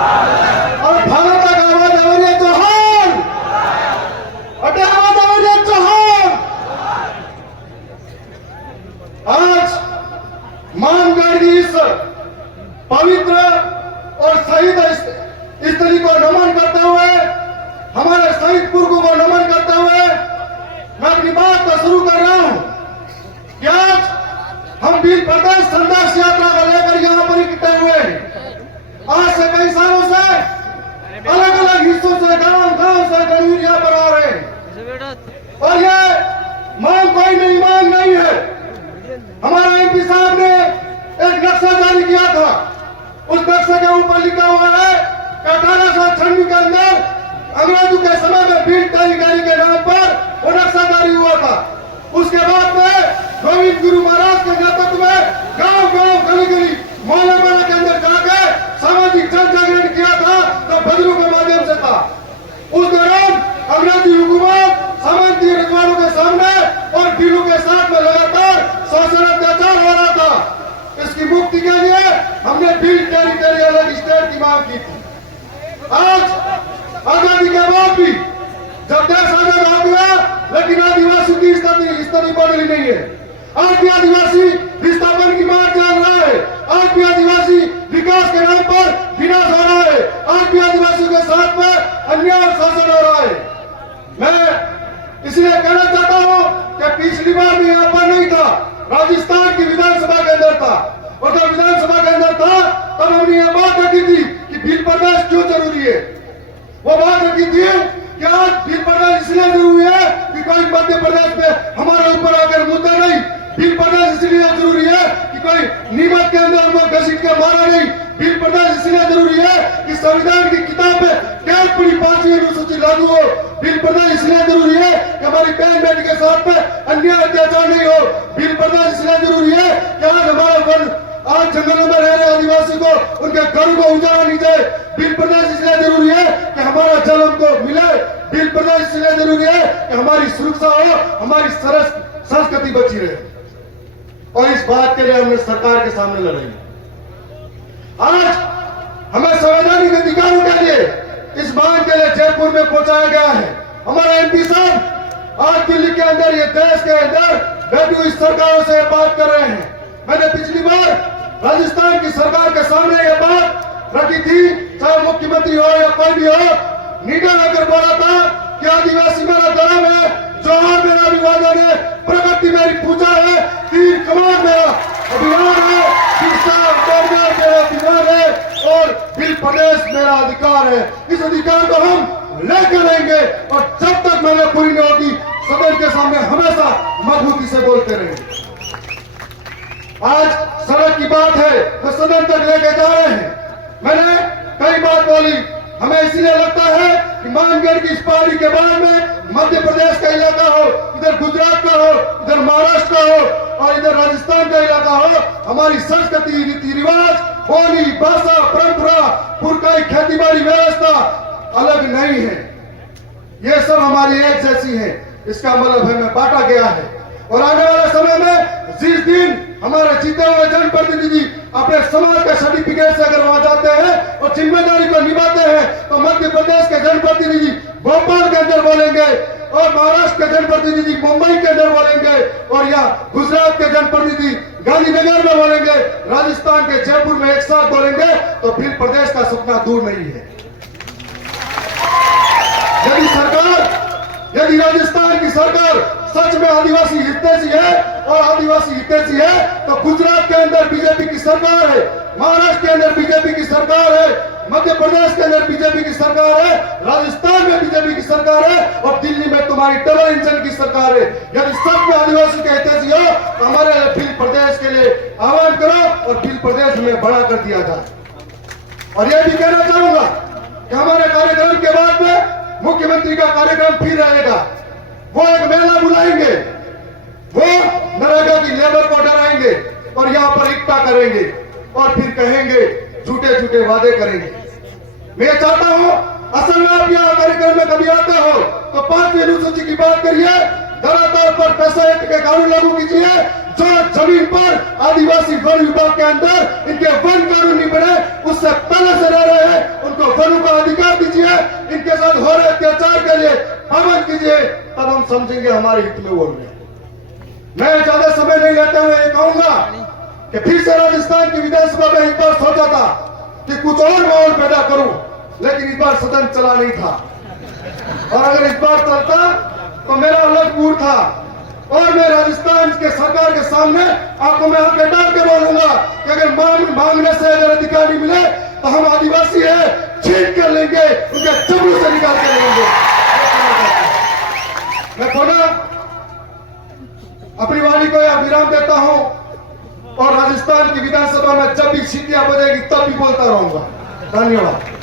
और भारत का आवाज अवरिया जोहार, अटे आवाज अवरिया जोहार। आज मानगढ़ की इस पवित्र और शहीद स्त्री को नमन करते हुए, हमारे शहीद पुरखों को नमन करते हुए मैं अपनी बात को शुरू कर रहा हूं कि आज हम भील प्रदेश संदेश यात्रा को लेकर यहाँ पर इकट्ठे हुए हैं। आज से कई सालों से अलग अलग हिस्सों से, गांव से गणवीर यहाँ पर आ रहे हैं और ये मांग नहीं है। हमारे एमपी साहब ने एक नक्शा जारी किया था, उस नक्शे के ऊपर लिखा हुआ है कि 1896 के अंदर अंग्रेजों के समय में भील कारीगरी के नाम पर वो नक्शा जारी हुआ था। उसके बाद में गोविंद गुरु महाराज के नेतृत्व में गांव गली मोहल्ला के अंदर जाकर सामाजिक जन जागरण किया था, तो बदलू के माध्यम से था। उस दौरान अंग्रेजी हुकूमत सामंती रजवाड़ों के सामने और भीलों के साथ में लगातार शोषण अत्याचार हो रहा था। इसकी मुक्ति के लिए हमने भील टेरिटरी अलग स्टेट की मांग की थी। आज आजादी के बाद भी जब देश आजाद हो गया, लेकिन आदिवासी की स्थिति बदली नहीं है। आज भी आदिवासी विस्थापन की मांग चल रहा है। आज भी आदिवासी विकास के नाम पर विनाश हो रहा है। आज भी आदिवासियों के साथ में अन्याय और शोषण हो रहा है। मैं इसलिए कहना चाहता हूं कि पिछली बार भी यहाँ पर नहीं था, राजस्थान की विधानसभा के अंदर था, और जब विधानसभा के अंदर था तब हमने यह बात रखी थी कि भील प्रदेश क्यों जरूरी है। वो बात रखी थी कि आज भील प्रदेश इसलिए जरूरी है कि कोई मध्य प्रदेश में हमारे ऊपर आकर मुद्दा नहीं। भील प्रदेश इसलिए जरूरी है कि कोई नीमच के अंदर हमको घसीट के मारा नहीं। भील प्रदेश इसलिए जरूरी है कि संविधान की किताब में क्या पूरी 5वीं अनुसूची लागू हो। भील प्रदेश इसलिए जरूरी है कि हमारी बहन बेटी के साथ में अन्याय अत्याचार नहीं हो। भील प्रदेश इसलिए जरूरी है कि आज हमारा वन आज जंगलों में रह रहे आदिवासी को उनके घरों को उजाड़ा नहीं जाए। भील प्रदेश इसलिए जरूरी है कि हमारा जल हमको मिले। भील प्रदेश इसलिए जरूरी है कि हमारी सुरक्षा हो, हमारी संस्कृति बची रहे। और इस बात के लिए हमने सरकार के सामने लड़ाई। आज हमें संवैधानिक अधिकारों के लिए इस मांग के लिए जयपुर में पहुंचाया गया है। हमारे एमपी साहब आज दिल्ली के अंदर, ये देश के अंदर बैठी हुई सरकारों से बात कर रहे हैं। मैंने पिछली बार राजस्थान की सरकार के सामने यह बात रखी थी, चाहे मुख्यमंत्री हो या कोई भी हो, निडर होकर बोला था कि आदिवासी मेरा धर्म है, जोहार मेरा अभिवादन है, प्रगति मेरी पूजा है, तीर कमान मेरा अभियान है, मेरा दीवार है और भील प्रदेश मेरा अधिकार है। इस अधिकार को हम लेकर रहेंगे और जब तक मैंने पूरी नहीं होती सदन के सामने हमेशा मजबूती से बोलते रहेंगे। आज सड़क की बात है तो सदन तक लेके जा रहे हैं। मैंने कई बात बोली, हमें इसीलिए लगता है कि मानगढ़ की इस पहाड़ी के बाद में मध्य प्रदेश का इलाका हो, इधर गुजरात का हो, इधर महाराष्ट्र का हो और इधर राजस्थान का इलाका हो, हमारी संस्कृति, रीति रिवाज, बोली, भाषा, परंपरा, पुरखाई, खेती बाड़ी व्यवस्था अलग नहीं है। ये सब हमारी एक जैसी है। इसका मतलब हमें बांटा गया है और आने वाले समय में जिस दिन हमारे जीते हुए जनप्रतिनिधि अपने समाज के सर्टिफिकेट से अगर वहां जाते हैं और जिम्मेदारी को निभाते हैं तो मध्य प्रदेश के जनप्रतिनिधि भोपाल के अंदर बोलेंगे और महाराष्ट्र के जनप्रतिनिधि मुंबई के अंदर बोलेंगे और यहाँ गुजरात के जनप्रतिनिधि गांधीनगर में बोलेंगे, राजस्थान के जयपुर में एक साथ बोलेंगे, तो भील प्रदेश का सपना दूर नहीं है। यदि राजस्थान की सरकार सच में आदिवासी हितैषी है और आदिवासी हितैषी है तो गुजरात के अंदर बीजेपी की सरकार है, महाराष्ट्र के अंदर बीजेपी की सरकार है, मध्य प्रदेश के अंदर बीजेपी की सरकार है, राजस्थान में बीजेपी की सरकार है और दिल्ली में तुम्हारी डबल इंजन की सरकार है। यदि सच में आदिवासी के हितैषी हो तो हमारे भील प्रदेश के लिए आह्वान करो और भील प्रदेश में बड़ा कर दिया जाए। और यह भी कहना चाहूंगा कि हमारे कार्यक्रम के बाद में मुख्यमंत्री का कार्यक्रम फिर रहेगा। वो एक मेला बुलाएंगे, वो नरेगा की लेबर को डराएंगे और यहाँ पर इकट्ठा करेंगे और फिर कहेंगे झूठे झूठे वादे करेंगे। मैं चाहता हूँ असल में आप यहाँ कार्यक्रम में कभी आते हो तो 5वीं अनुसूची की बात करिए, धरातल पर पैसा के कानून लागू कीजिए। जो जमीन पर आदिवासी वन विभाग के अंदर इनके वन कानून नहीं बने उससे पहले से रह रहे हैं उनको कीजिए, तब हम समझेंगे हमारे हित में बोल रहे हैं। मैं ज्यादा समय नहीं लेते हुए ये कहूंगा कि फिर से राजस्थान की विधानसभा में इस बार सोचा था कि कुछ और माहौल पैदा करूं, लेकिन इस बार सदन चला नहीं था। और अगर इस बार चलता तो मेरा अलग मूड था, और मैं राजस्थान के सरकार के सामने आंखों में आंखें डाल के बोलूंगा कि अगर मांगने से अगर अधिकार नहीं मिले तो हम आदिवासी है छीन कर लेंगे, उनके चबू से निकाल कर लेंगे। मैं थोड़ा अपनी वाणी को यह विराम देता हूं, और राजस्थान की विधानसभा में जब भी सीटियां बजेगी तब भी बोलता रहूंगा। धन्यवाद।